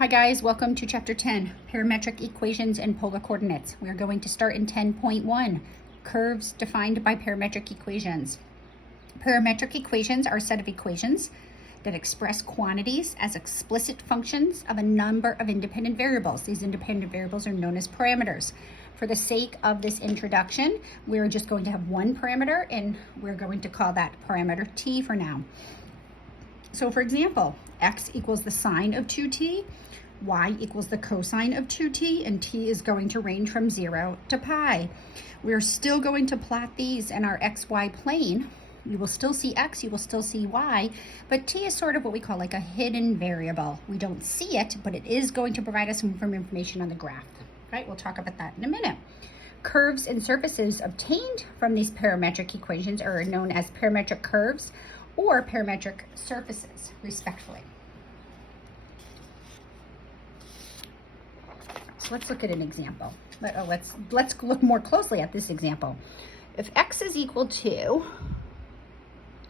Hi guys, welcome to chapter 10, Parametric Equations and Polar Coordinates. We are going to start in 10.1, Curves Defined by Parametric Equations. Parametric equations are a set of equations that express quantities as explicit functions of a number of independent variables. These independent variables are known as parameters. For the sake of this introduction, we're just going to have one parameter and we're going to call that parameter t for now. So for example, x equals the sine of 2t, y equals the cosine of 2t, and t is going to range from 0 to pi. We're still going to plot these in our xy plane. You will still see x, you will still see y, but t is sort of what we call like a hidden variable. We don't see it, but it is going to provide us some information on the graph. Right, we'll talk about that in a minute. Curves and surfaces obtained from these parametric equations are known as parametric curves or parametric surfaces, respectively. So let's look at an example. Let's look more closely at this example. If x is equal to,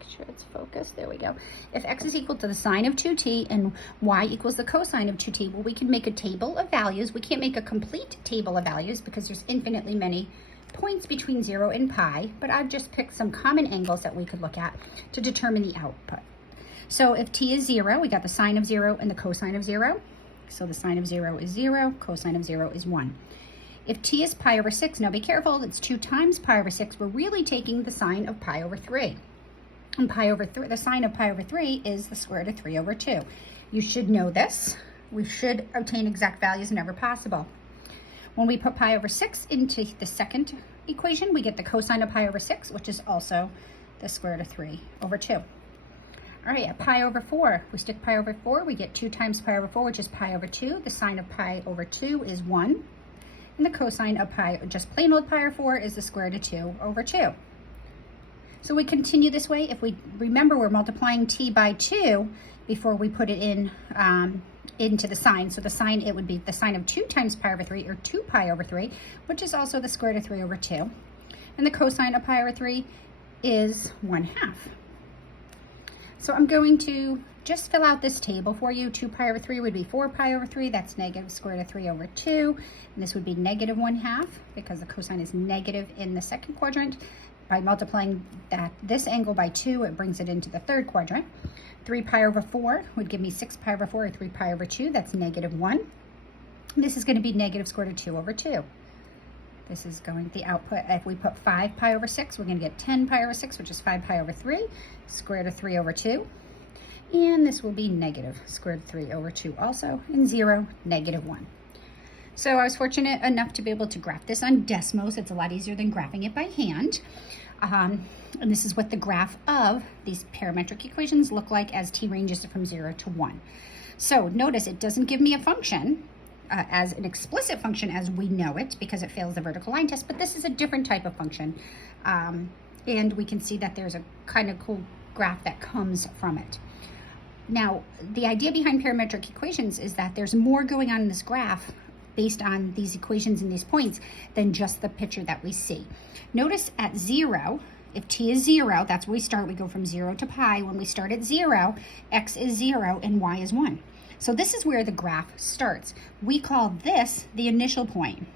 make sure it's focused, there we go. If x is equal to the sine of 2t and y equals the cosine of 2t, well, we can make a table of values. We can't make a complete table of values because there's infinitely many points between 0 and pi, but I've just picked some common angles that we could look at to determine the output. So if t is 0, we got the sine of 0 and the cosine of 0. So the sine of 0 is 0, cosine of 0 is 1. If t is pi over 6, now be careful, it's 2 times pi over 6. We're really taking the sine of pi over 3. And the sine of pi over 3 is the square root of 3 over 2. You should know this. We should obtain exact values whenever possible. When we put pi over 6 into the second equation, we get the cosine of pi over 6, which is also the square root of 3 over 2. All right, at pi over 4, we stick pi over 4, we get 2 times pi over 4, which is pi over 2. The sine of pi over 2 is 1. And the cosine of pi, just plain old pi over 4, is the square root of 2 over 2. So we continue this way. If we remember, we're multiplying t by 2 before we put it in into the sine. So the sine, it would be the sine of 2 times pi over 3, or 2 pi over 3, which is also the square root of 3 over 2. And the cosine of pi over 3 is 1/2. So I'm going to just fill out this table for you. 2 pi over 3 would be 4 pi over 3. That's negative square root of 3 over 2. And this would be negative 1/2 because the cosine is negative in the second quadrant. By multiplying this angle by 2, it brings it into the third quadrant. 3 pi over 4 would give me 6 pi over 4, or 3 pi over 2. That's negative 1. And this is going to be negative square root of 2 over 2. This is going, the output, if we put 5 pi over 6, we're going to get 10 pi over 6, which is 5 pi over 3, square root of 3 over 2. And this will be negative square root of 3 over 2 also, and 0, negative 1. So I was fortunate enough to be able to graph this on Desmos. It's a lot easier than graphing it by hand. And this is what the graph of these parametric equations look like as t ranges from 0 to 1. So notice it doesn't give me a function as an explicit function as we know it because it fails the vertical line test, but this is a different type of function. And we can see that there's a kind of cool graph that comes from it. Now, the idea behind parametric equations is that there's more going on in this graph based on these equations and these points than just the picture that we see. Notice at 0, if t is 0, that's where we start. We go from 0 to pi. When we start at 0, x is 0 and y is 1. So this is where the graph starts. We call this the initial point.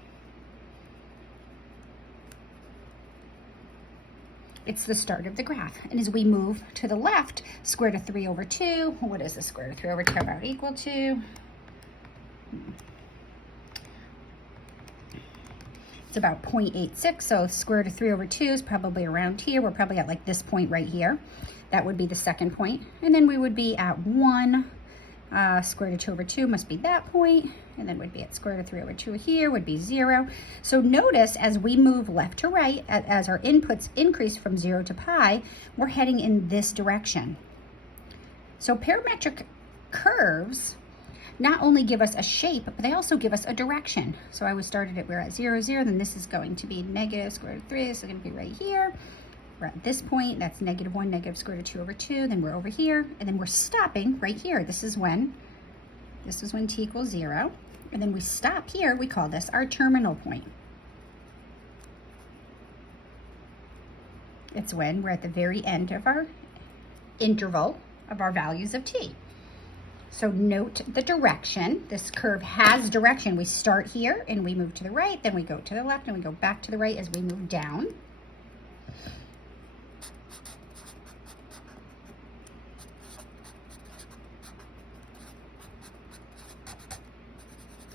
It's the start of the graph. And as we move to the left, square root of 3 over 2, what is the square root of 3 over 2 about equal to? It's about 0.86, so square root of 3 over 2 is probably around here. We're probably at like this point right here. That would be the second point. And then we would be at 1. Square root of 2 over 2 must be that point, and then would be at square root of 3 over 2 here would be 0. So notice as we move left to right, as our inputs increase from 0 to pi, we're heading in this direction. So parametric curves not only give us a shape, but they also give us a direction. So I was started at, we're at 0, 0, then this is going to be negative square root of 3, so it's going to be right here. We're at this point, that's negative 1, negative square root of 2 over 2, then we're over here, and then we're stopping right here. This is when t equals 0, and then we stop here. We call this our terminal point. It's when we're at the very end of our interval of our values of t. So note the direction. This curve has direction. We start here and we move to the right, then we go to the left and we go back to the right as we move down.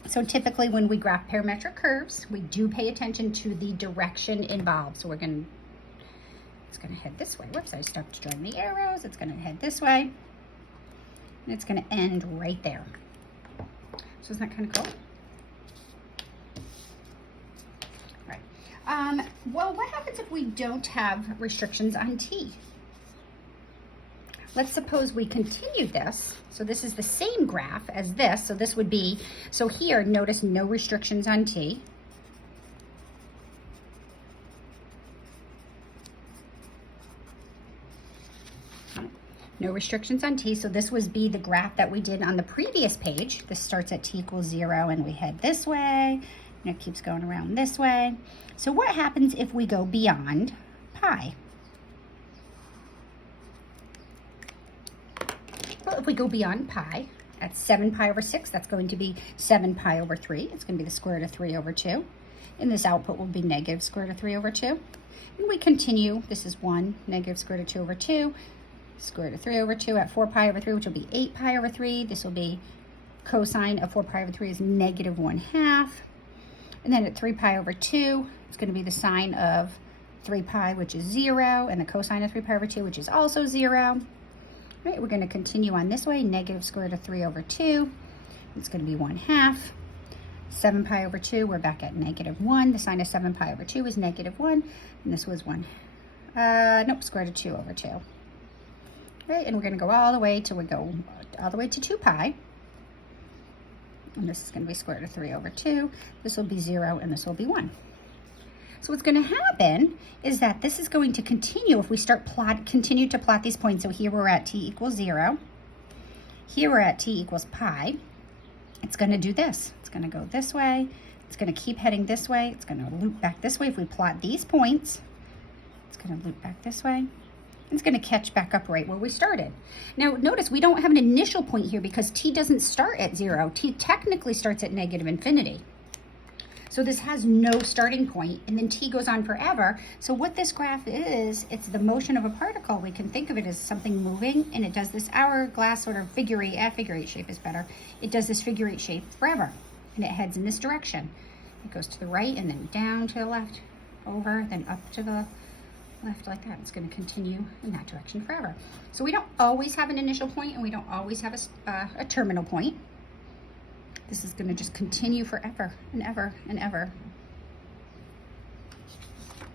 So typically when we graph parametric curves, we do pay attention to the direction involved. So it's going to head this way. Whoops, I stopped drawing the arrows. It's going to head this way. And it's going to end right there. So isn't that kind of cool? All right. Well, what happens if we don't have restrictions on t? Let's suppose we continue this. So this is the same graph as this. So this would be, so here, notice no restrictions on t. No restrictions on t. So this would be the graph that we did on the previous page. This starts at t equals 0 and we head this way and it keeps going around this way. So what happens if we go beyond pi? Well, if we go beyond pi, at 7 pi over 6, that's going to be 7 pi over 3. It's going to be the square root of 3 over 2. And this output will be negative square root of 3 over 2. And we continue. This is 1, negative square root of 2 over 2. Square root of 3 over 2 at 4 pi over 3, which will be 8 pi over 3. This will be cosine of 4 pi over 3 is negative 1/2. And then at 3 pi over 2, it's going to be the sine of 3 pi, which is 0, and the cosine of 3 pi over 2, which is also 0. All right, we're going to continue on this way, negative square root of 3 over 2. It's going to be 1/2. 7 pi over 2, we're back at negative 1. The sine of 7 pi over 2 is negative 1, and this was 1. Square root of 2 over 2. Right, and we're going to go all the way till we go all the way to 2 pi. And this is going to be square root of 3 over 2. This will be 0, and this will be 1. So what's going to happen is that this is going to continue if we continue to plot these points. So here we're at t equals 0. Here we're at t equals pi. It's going to do this. It's going to go this way. It's going to keep heading this way. It's going to loop back this way. If we plot these points, it's going to loop back this way. It's going to catch back up right where we started. Now notice we don't have an initial point here because t doesn't start at 0. T technically starts at negative infinity. So this has no starting point, and then t goes on forever. So what this graph is, it's the motion of a particle. We can think of it as something moving, and it does this hourglass sort of figure eight shape is better. It does this figure 8 shape forever, and it heads in this direction. It goes to the right and then down to the left, over, then up to the left like that. It's going to continue in that direction forever. So we don't always have an initial point, and we don't always have a terminal point. This is going to just continue forever and ever and ever.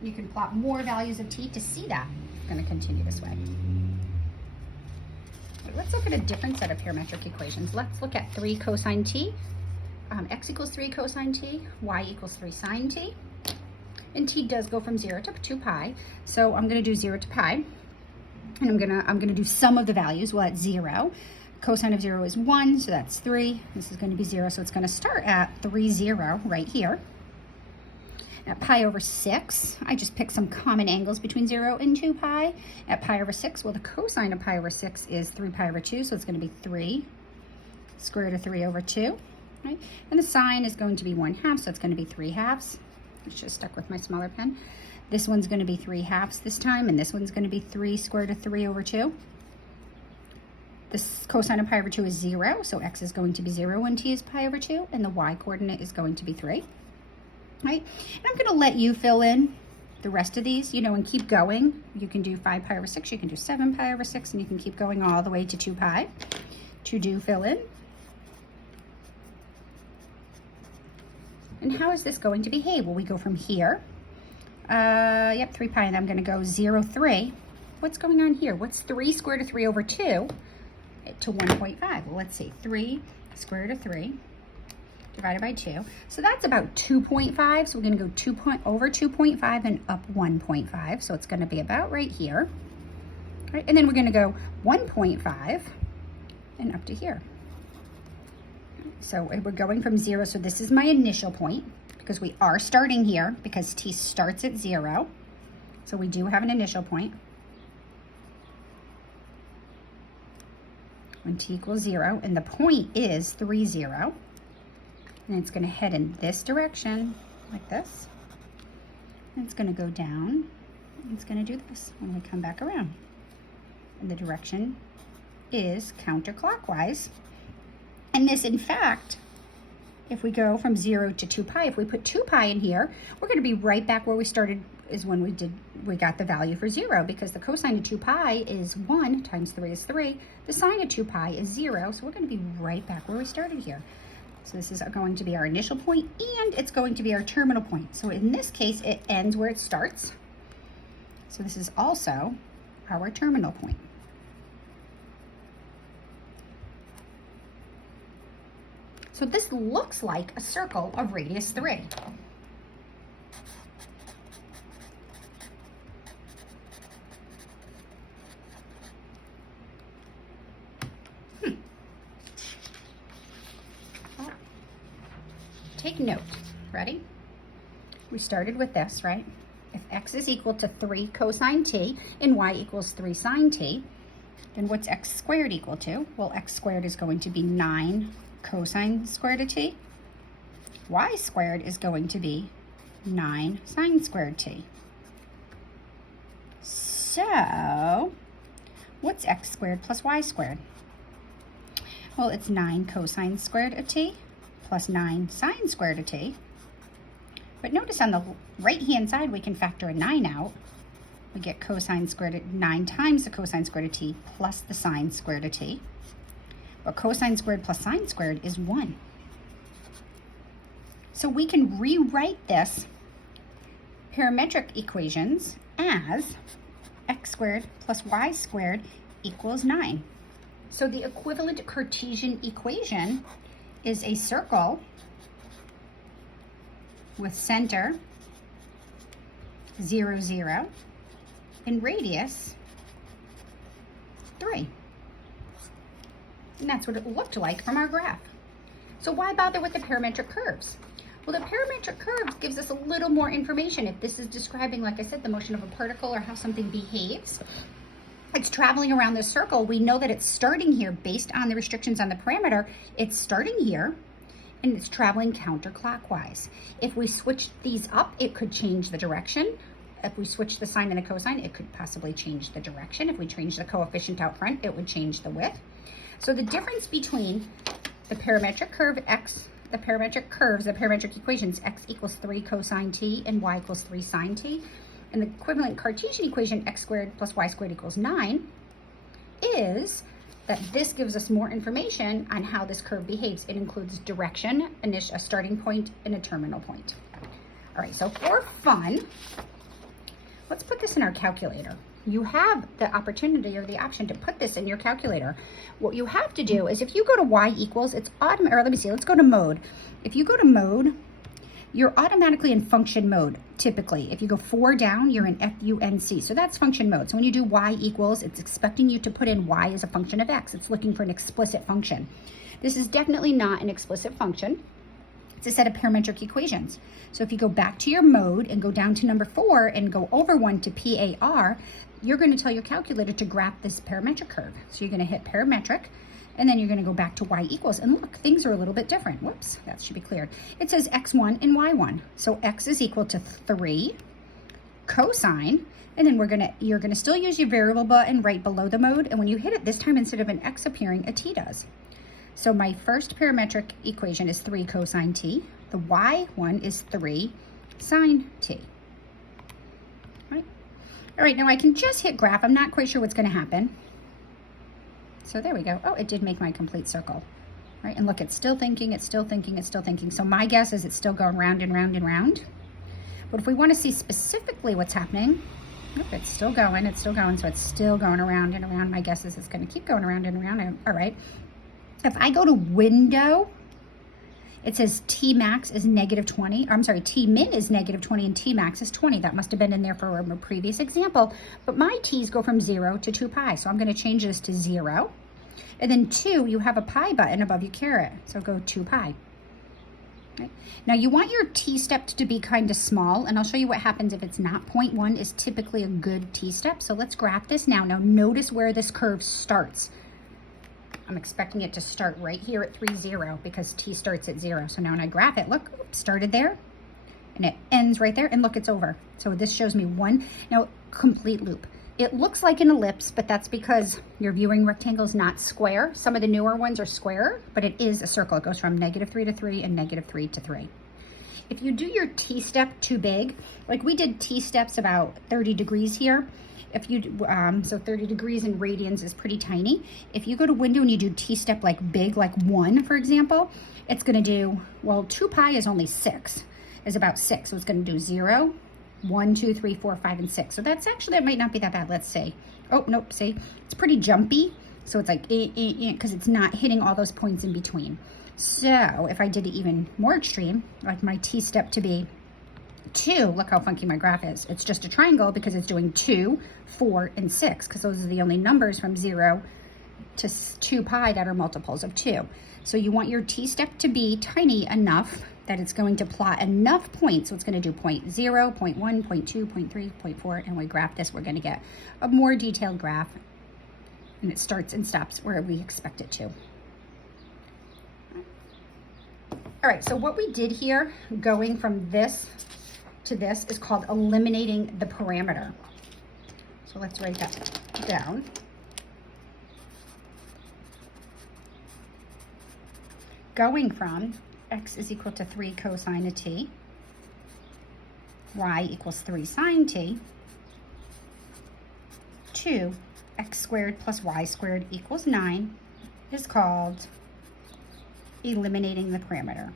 You can plot more values of t to see that. It's going to continue this way. Let's look at a different set of parametric equations. Let's look at 3 cosine t. X equals 3 cosine t, y equals 3 sine t. And t does go from 0 to 2 pi. So I'm going to do 0 to pi. And I'm going to do sum of the values. Well, at 0. Cosine of 0 is 1, so that's 3. This is going to be 0, so it's going to start at 3, 0 right here. At pi over 6, I just picked some common angles between 0 and 2 pi. At pi over 6, well, the cosine of pi over 6 is 3 pi over 2, so it's going to be 3 square root of 3 over 2. Right? And the sine is going to be 1/2, so it's going to be 3/2. I should have stuck with my smaller pen. This one's going to be 3/2 this time, and this one's going to be 3 square root of 3 over 2. This cosine of pi over 2 is 0, so x is going to be 0 when t is pi over 2, and the y coordinate is going to be 3. Right? And I'm going to let you fill in the rest of these, and keep going. You can do 5 pi over 6, you can do 7 pi over 6, and you can keep going all the way to 2 pi to do fill in. And how is this going to behave? Well, we go from here. 3 pi, and I'm going to go 0, 3. What's going on here? What's 3 square root of 3 over 2 to 1.5? Well, let's see. 3 square root of 3 divided by 2. So that's about 2.5. So we're going to go over 2.5 and up 1.5. So it's going to be about right here. Right? And then we're going to go 1.5 and up to here. So we're going from 0. So this is my initial point because we are starting here because t starts at 0. So we do have an initial point. when t equals 0, and the point is 3, 0. And it's going to head in this direction, like this. And it's going to go down. And it's going to do this when we come back around. And the direction is counterclockwise. And this, in fact, if we go from 0 to 2 pi, if we put 2 pi in here, we're going to be right back where we started, is when we got the value for 0, because the cosine of 2 pi is 1 times 3 is 3. The sine of 2 pi is 0, so we're going to be right back where we started here. So this is going to be our initial point, and it's going to be our terminal point. So in this case, it ends where it starts. So this is also our terminal point. So this looks like a circle of radius 3. Take note. Ready? We started with this, right? If x is equal to 3 cosine t and y equals 3 sine t, then what's x squared equal to? Well, x squared is going to be 9 cosine squared of t. Y squared is going to be 9 sine squared t. So, what's x squared plus y squared? Well, it's 9 cosine squared of t plus 9 sine squared of t. But notice on the right-hand side, we can factor a 9 out. We get cosine squared of 9 times the cosine squared of t plus the sine squared of t. But cosine squared plus sine squared is 1. So we can rewrite this parametric equations as x squared plus y squared equals 9. So the equivalent Cartesian equation is a circle with center 0, 0 and radius 3. And that's what it looked like from our graph. So why bother with the parametric curves? Well, the parametric curves gives us a little more information. If this is describing, like I said, the motion of a particle or how something behaves, it's traveling around this circle. We know that it's starting here based on the restrictions on the parameter. It's starting here and it's traveling counterclockwise. If we switch these up, it could change the direction. If we switch the sine and the cosine, it could possibly change the direction. If we change the coefficient out front, it would change the width. So the difference between the parametric curve x, the parametric curves, the parametric equations, x equals 3 cosine t and y equals 3 sine t, and the equivalent Cartesian equation, x squared plus y squared equals 9, is that this gives us more information on how this curve behaves. It includes direction, a starting point, and a terminal point. All right, so for fun, let's put this in our calculator. You have the opportunity or the option to put this in your calculator. What you have to do is if you go to y equals, it's automatic, or let me see, let's go to mode. If you go to mode, you're automatically in function mode, typically. If you go 4 down, you're in FUNC, so that's function mode. So when you do y equals, it's expecting you to put in y as a function of x. It's looking for an explicit function. This is definitely not an explicit function. It's a set of parametric equations. So if you go back to your mode and go down to number 4 and go over 1 to PAR, you're going to tell your calculator to graph this parametric curve. So you're going to hit parametric, and then you're going to go back to y equals. And look, things are a little bit different. Whoops, that should be cleared. It says x1 and y1. So x is equal to 3 cosine, and then you're going to still use your variable button right below the mode. And when you hit it this time, instead of an x appearing, a t does. So my first parametric equation is 3 cosine t. The y one is 3 sine t. All right, now I can just hit graph. I'm not quite sure what's going to happen. So there we go. Oh, it did make my complete circle. All right, and look, it's still thinking, it's still thinking, it's still thinking. So my guess is it's still going round and round and round. But if we want to see specifically what's happening, oh, it's still going, so it's still going around and around. My guess is it's going to keep going around and around. All right. If I go to window, it says T max is -20. I'm sorry, T min is -20 and T max is 20. That must have been in there for a previous example. But my T's go from 0 to 2 pi. So I'm going to change this to 0. And then 2, you have a pi button above your caret. So go 2 pi. Right. Now you want your T step to be kind of small. And I'll show you what happens if it's not. 0.1 is typically a good T step. So let's graph this now. Now notice where this curve starts. I'm expecting it to start right here at 3, 0 because t starts at 0. So now when I graph it, look, oops, started there and it ends right there, and look, it's over. So this shows me one, now complete loop. It looks like an ellipse, but that's because your viewing rectangle is not square. Some of the newer ones are square, but it is a circle. It goes from -3 to 3 and -3 to 3. If you do your t-step too big, like we did t-steps about 30 degrees here, if you, so 30 degrees in radians is pretty tiny. If you go to window and you do t-step like big, like 1, for example, it's gonna do, well, 2 pi is only 6, is about 6. So it's gonna do 0, 1, 2, 3, 4, 5, and 6. So that's actually, that might not be that bad. Let's see. Oh, nope, see, it's pretty jumpy. So it's like, because it's not hitting all those points in between. So if I did it even more extreme, like my t-step to be 2, look how funky my graph is. It's just a triangle because it's doing 2, 4, and 6, because those are the only numbers from 0 to 2 pi that are multiples of 2. So you want your t-step to be tiny enough that it's going to plot enough points. So it's going to do 0.0, 0.1, 0.2, 0.3, 0.4, and we graph this, we're going to get a more detailed graph, and it starts and stops where we expect it to. All right, so what we did here, going from this to this, is called eliminating the parameter. So let's write that down. Going from x is equal to 3 cosine of t, y equals 3 sine t, to x squared plus y squared equals 9 is called eliminating the parameter.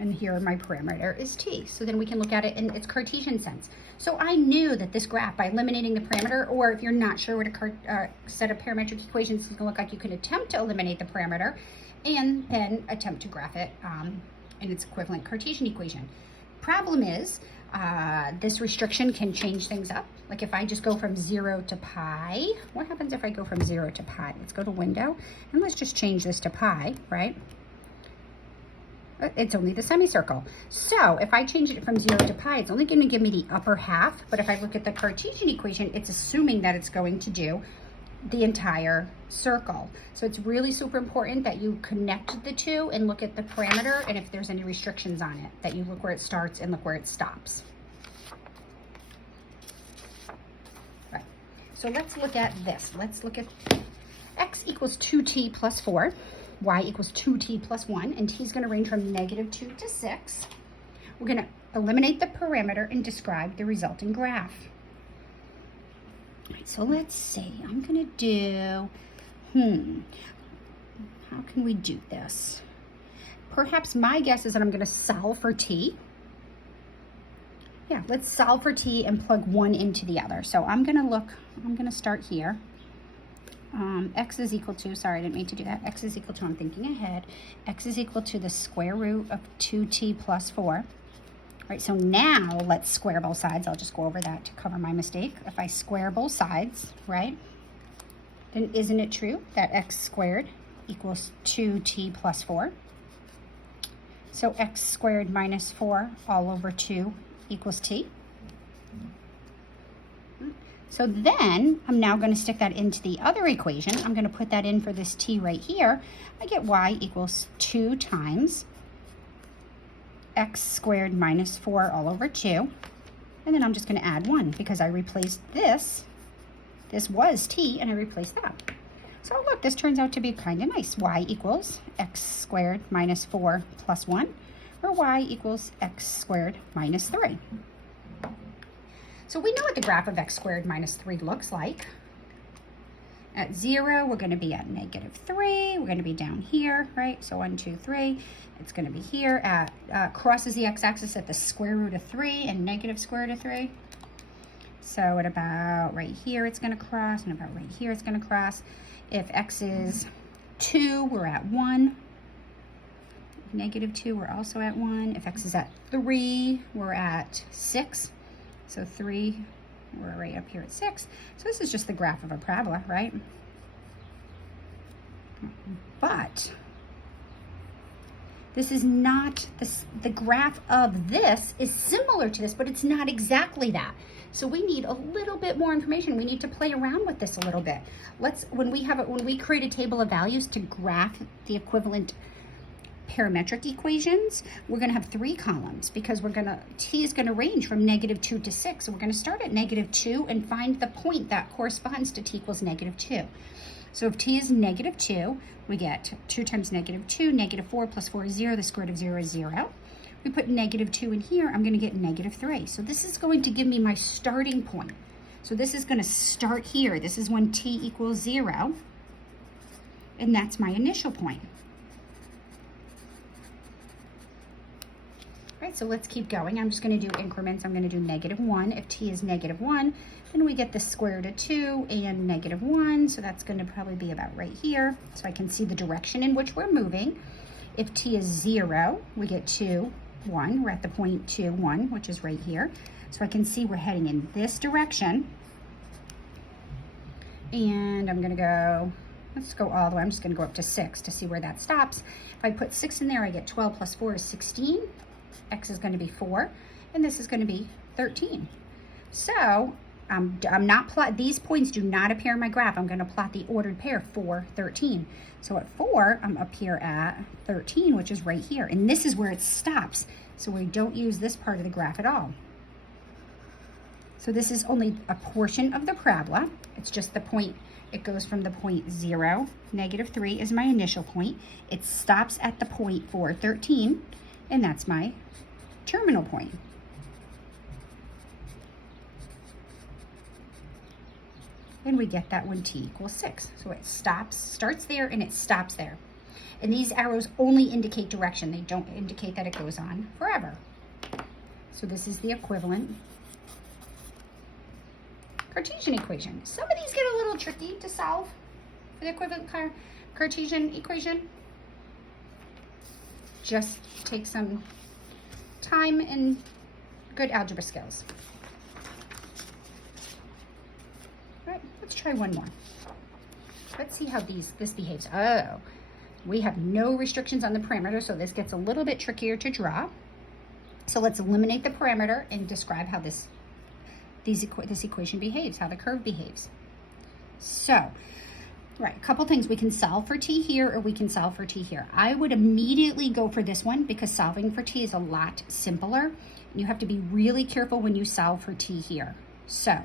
And here my parameter is t. So then we can look at it in its Cartesian sense. So I knew that this graph, by eliminating the parameter, or if you're not sure what a set of parametric equations is going to look like, you can attempt to eliminate the parameter and then attempt to graph it in its equivalent Cartesian equation. Problem is, this restriction can change things up. Like if I just go from 0 to pi, what happens if I go from 0 to pi? Let's go to window, and let's just change this to pi, right? It's only the semicircle. So if I change it from 0 to pi, it's only going to give me the upper half. But if I look at the Cartesian equation, it's assuming that it's going to do the entire circle. So it's really super important that you connect the two and look at the parameter, and if there's any restrictions on it, that you look where it starts and look where it stops. Right. So let's look at this. Let's look at x equals 2t plus 4. Y equals 2t plus 1, and t is going to range from -2 to 6. We're going to eliminate the parameter and describe the resulting graph. All right, so let's see. I'm going to do, how can we do this? Perhaps my guess is that I'm going to solve for t. Yeah, let's solve for t and plug one into the other. So I'm going to start here. X is equal to, sorry, I didn't mean to do that. X is equal to, I'm thinking ahead. X is equal to the square root of 2t plus 4. All right, so now let's square both sides. I'll just go over that to cover my mistake. If I square both sides, right, then isn't it true that x squared equals 2t plus 4? So x squared minus 4 all over 2 equals t. So then I'm now going to stick that into the other equation. I'm going to put that in for this t right here. I get y equals 2 times x squared minus 4 all over 2. And then I'm just going to add 1 because I replaced this. This was t, and I replaced that. So look, this turns out to be kind of nice. Y equals x squared minus 4 plus 1, or y equals x squared minus 3. So we know what the graph of x squared minus 3 looks like. At 0, we're going to be at -3. We're going to be down here, right? So 1, 2, 3. It's going to be here at, crosses the x-axis at the square root of 3 and negative square root of 3. So at about right here, it's going to cross, and about right here, it's going to cross. If x is 2, we're at 1. -2, we're also at 1. If x is at 3, we're at 6. So 3, we're right up here at 6. So this is just the graph of a parabola, right? But This is not, the graph of this is similar to this, but it's not exactly that. So we need a little bit more information. We need to play around with this a little bit. When we create a table of values to graph the equivalent parametric equations, we're going to have 3 columns because t is going to range from -2 to 6. So we're going to start at -2 and find the point that corresponds to t equals -2. So if t is -2, we get 2 times -2, -4 plus 4 is 0, the square root of 0 is 0. We put -2 in here, I'm going to get -3. So this is going to give me my starting point. So this is going to start here. This is when t equals 0, and that's my initial point. All right, so let's keep going. I'm just going to do increments. I'm going to do -1. If t is -1, then we get the square root of 2 and -1. So that's going to probably be about right here. So I can see the direction in which we're moving. If t is 0, we get 2, 1. We're at the point 2, 1, which is right here. So I can see we're heading in this direction. And I'm going to go, let's go all the way. I'm just going to go up to 6 to see where that stops. If I put 6 in there, I get 12 plus 4 is 16. X is going to be 4, and this is going to be 13. So I'm not these points do not appear in my graph. I'm going to plot the ordered pair 4, 13. So at 4, I'm up here at 13, which is right here. And this is where it stops. So we don't use this part of the graph at all. So this is only a portion of the parabola. It's just the point. It goes from the point 0, -3 is my initial point. It stops at the point 4, 13, and that's my terminal point. And we get that when t equals 6. So it starts there, and it stops there. And these arrows only indicate direction. They don't indicate that it goes on forever. So this is the equivalent Cartesian equation. Some of these get a little tricky to solve for the equivalent Cartesian equation. Just take some time and good algebra skills. All right, let's try one more. Let's see how this behaves. Oh, we have no restrictions on the parameter, so this gets a little bit trickier to draw. So let's eliminate the parameter and describe how this equation behaves, how the curve behaves. So, right, a couple things. We can solve for t here, or we can solve for t here. I would immediately go for this one because solving for t is a lot simpler. You have to be really careful when you solve for t here. So,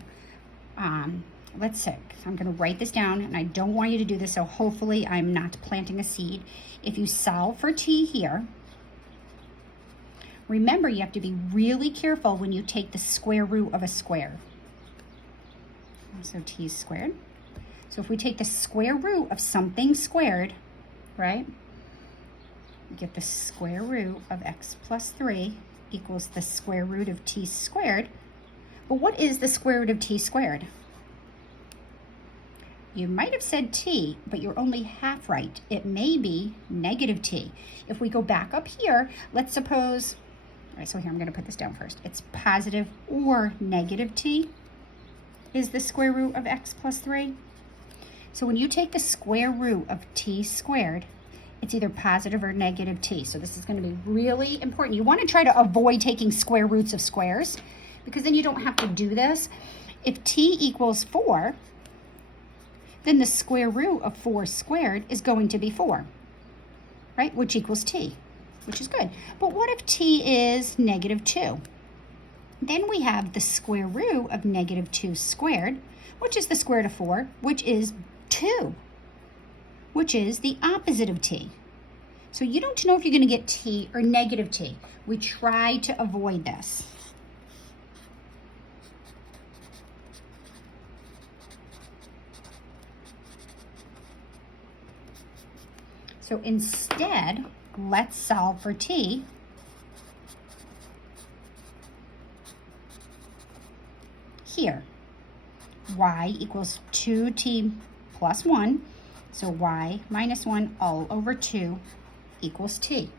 let's see. I'm going to write this down, and I don't want you to do this, so hopefully I'm not planting a seed. If you solve for t here, remember you have to be really careful when you take the square root of a square. So t is squared. So if we take the square root of something squared, right, we get the square root of x plus 3 equals the square root of t squared. But what is the square root of t squared? You might have said t, but you're only half right. It may be -t. If we go back up here, let's suppose, all right, so here I'm going to put this down first. It's positive or -t is the square root of x plus 3. So when you take the square root of t squared, it's either positive or -t. So this is going to be really important. You want to try to avoid taking square roots of squares because then you don't have to do this. If t equals 4, then the square root of 4 squared is going to be 4, right? Which equals t, which is good. But what if t is -2? Then we have the square root of -2 squared, which is the square root of 4, which is 2, which is the opposite of t. So you don't know if you're going to get t or -t. We try to avoid this. So instead, let's solve for t. Here, y equals 2t plus 1, so y minus 1 all over 2 equals t.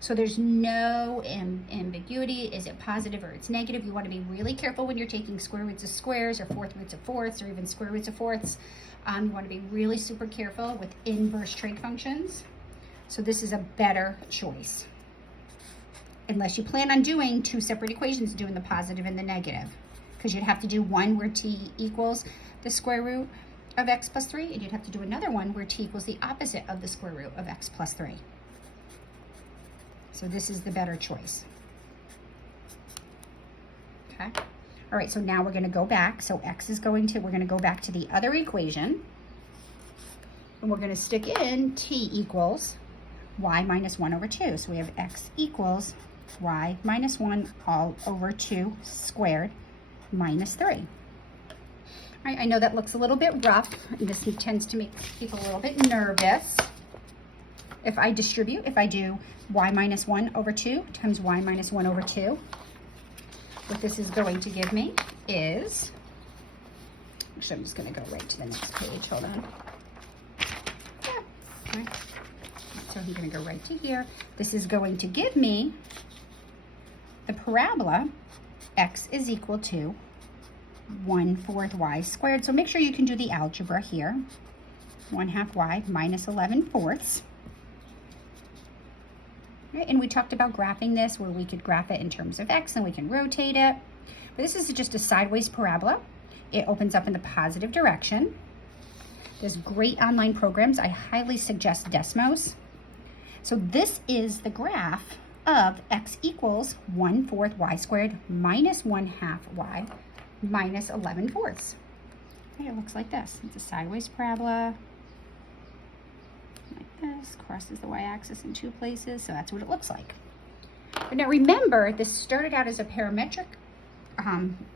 So there's no ambiguity. Is it positive or it's negative? You want to be really careful when you're taking square roots of squares or fourth roots of fourths or even square roots of fourths. You want to be really super careful with inverse trig functions. So this is a better choice. Unless you plan on doing two separate equations, doing the positive and the negative. Because you'd have to do one where t equals the square root of x plus 3, and you'd have to do another one where t equals the opposite of the square root of x plus 3. So this is the better choice. Okay. All right, so now we're going to go back. So we're going to go back to the other equation. And we're going to stick in t equals y minus 1 over 2. So we have x equals y minus 1 all over 2 squared minus 3. All right, I know that looks a little bit rough, and this tends to make people a little bit nervous. If I do y minus 1 over 2 times y minus 1 over 2, what this is going to give me is, actually I'm just going to go right to the next page, hold on. Okay. So I'm going to go right to here. This is going to give me the parabola x is equal to 1/4 y squared. So make sure you can do the algebra here. 1/2 y minus 11/4. Right, and we talked about graphing this, where we could graph it in terms of x and we can rotate it. But this is just a sideways parabola. It opens up in the positive direction. There's great online programs. I highly suggest Desmos. So this is the graph of x equals 1/4 y squared minus 1/2 y minus 11/4. Okay, it looks like this. It's a sideways parabola. Like this, crosses the y-axis in two places, so that's what it looks like. But now remember, this started out as a parametric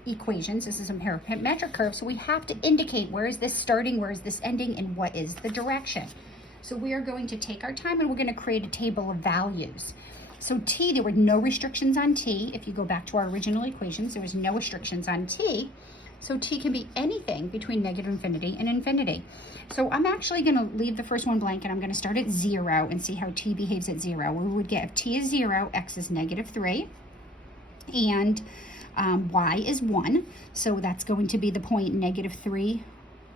equations. This is a parametric curve, so we have to indicate where is this starting, where is this ending, and what is the direction. So we are going to take our time and we're going to create a table of values. So t, there were no restrictions on t. If you go back to our original equations, there was no restrictions on t. So t can be anything between negative infinity and infinity. So I'm actually going to leave the first one blank, and I'm going to start at 0 and see how t behaves at 0. We would get if t is 0, x is negative 3, and y is 1. So that's going to be the point negative 3,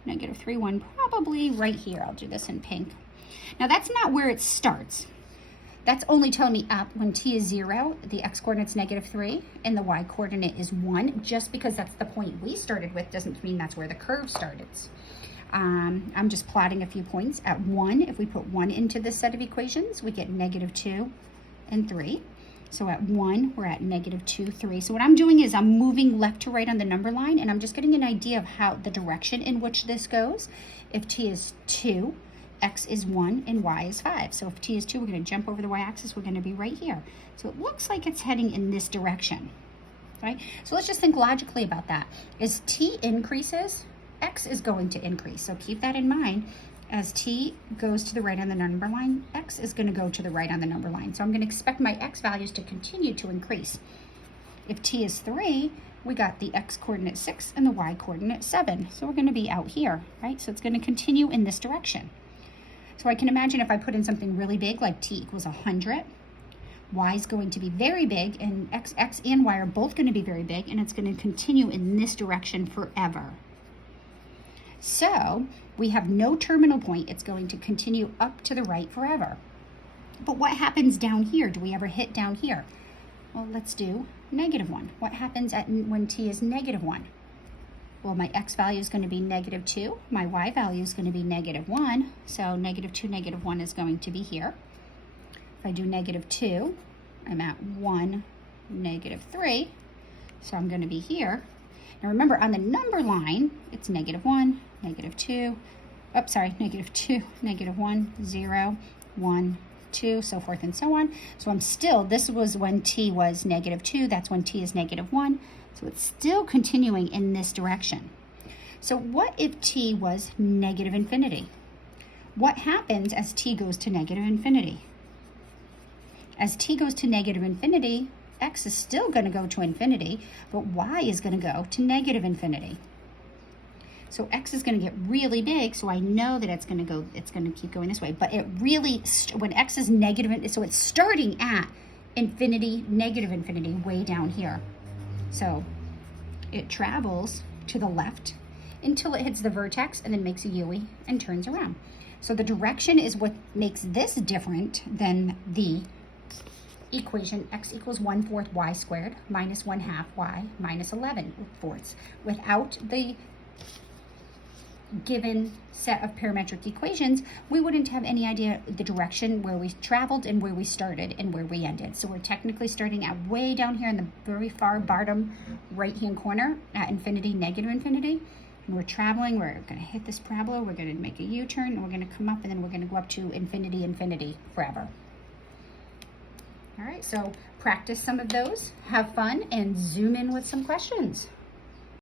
1, probably right here. I'll do this in pink. Now that's not where it starts. That's only telling me up when t is 0, the x coordinate's negative 3, and the y coordinate is 1. Just because that's the point we started with doesn't mean that's where the curve started. I'm just plotting a few points. At 1, if we put 1 into this set of equations, we get negative 2 and 3. So at 1, we're at negative 2, 3. So what I'm doing is I'm moving left to right on the number line, and I'm just getting an idea of how the direction in which this goes. If t is 2, x is 1, and y is 5. So if t is 2, we're going to jump over the y-axis. We're going to be right here. So it looks like it's heading in this direction, right? So let's just think logically about that. As t increases, x is going to increase. So keep that in mind. As t goes to the right on the number line, x is going to go to the right on the number line. So I'm going to expect my x values to continue to increase. If t is 3, we got the x coordinate 6 and the y coordinate 7. So we're going to be out here, right? So it's going to continue in this direction. So I can imagine if I put in something really big, like t equals 100, y is going to be very big, and x and y are both going to be very big, and it's going to continue in this direction forever. So we have no terminal point. It's going to continue up to the right forever. But what happens down here? Do we ever hit down here? Well, let's do negative 1. What happens when t is negative 1? Well, my x value is going to be negative 2. My y value is going to be negative 1. So negative 2, negative 1 is going to be here. If I do negative 2, I'm at 1, negative 3. So I'm going to be here. Now remember, on the number line, it's negative 1, negative 2. Oops, sorry, negative 2, negative 1, 0, 1, 2, so forth and so on. So I'm still, this was when t was negative 2. That's when t is negative 1. So it's still continuing in this direction. So what if t was negative infinity? What happens as t goes to negative infinity? As t goes to negative infinity, x is still going to go to infinity, but y is going to go to negative infinity. So x is going to get really big, so I know that it's going to keep going this way. But it really, when x is negative, so it's starting at infinity, negative infinity, way down here. So it travels to the left, until it hits the vertex and then makes a U and turns around. So the direction is what makes this different than the equation x equals 1/4 y squared minus 1/2 y minus 11/4. Without the given set of parametric equations, we wouldn't have any idea the direction where we traveled and where we started and where we ended. So we're technically starting at way down here in the very far bottom right-hand corner at infinity, negative infinity. And we're traveling, we're gonna hit this parabola, we're gonna make a U-turn, and we're gonna come up, and then we're gonna go up to infinity, infinity, forever. All right, so practice some of those, have fun, and zoom in with some questions.